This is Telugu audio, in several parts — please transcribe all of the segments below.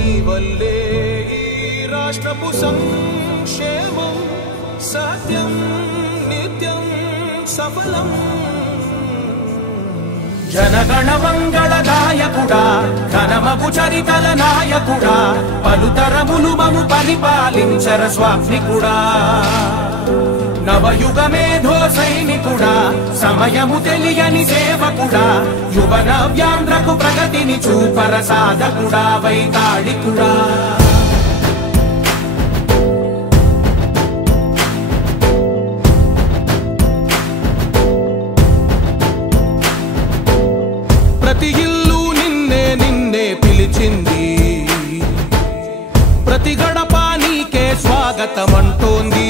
నీవల్లే ఈ రాష్ట్రపు సంక్షేమం సత్యం నిత్యం సఫలం జనగణ మంగళ గాయకుడా ఘనమగు చరితల నాయకుడా పలుతరములు మము పరిపాలించర స్వామికుడా నవయుగ మేధో సైనికుడా సమయము తెలియని సేవకుడా యువ నవ్యాంధ్రకు ప్రగతిని చూపర సాధకుడా వైతాళికుడా ప్రతి ఇల్లు నిన్నే నిన్నే పిలిచింది ప్రతి గడప నీకే స్వాగతమంటోంది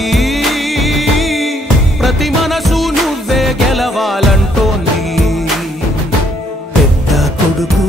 ప్రతి మనసు నువ్వే గెలవాలంటోంది పెద్ద కొడుకు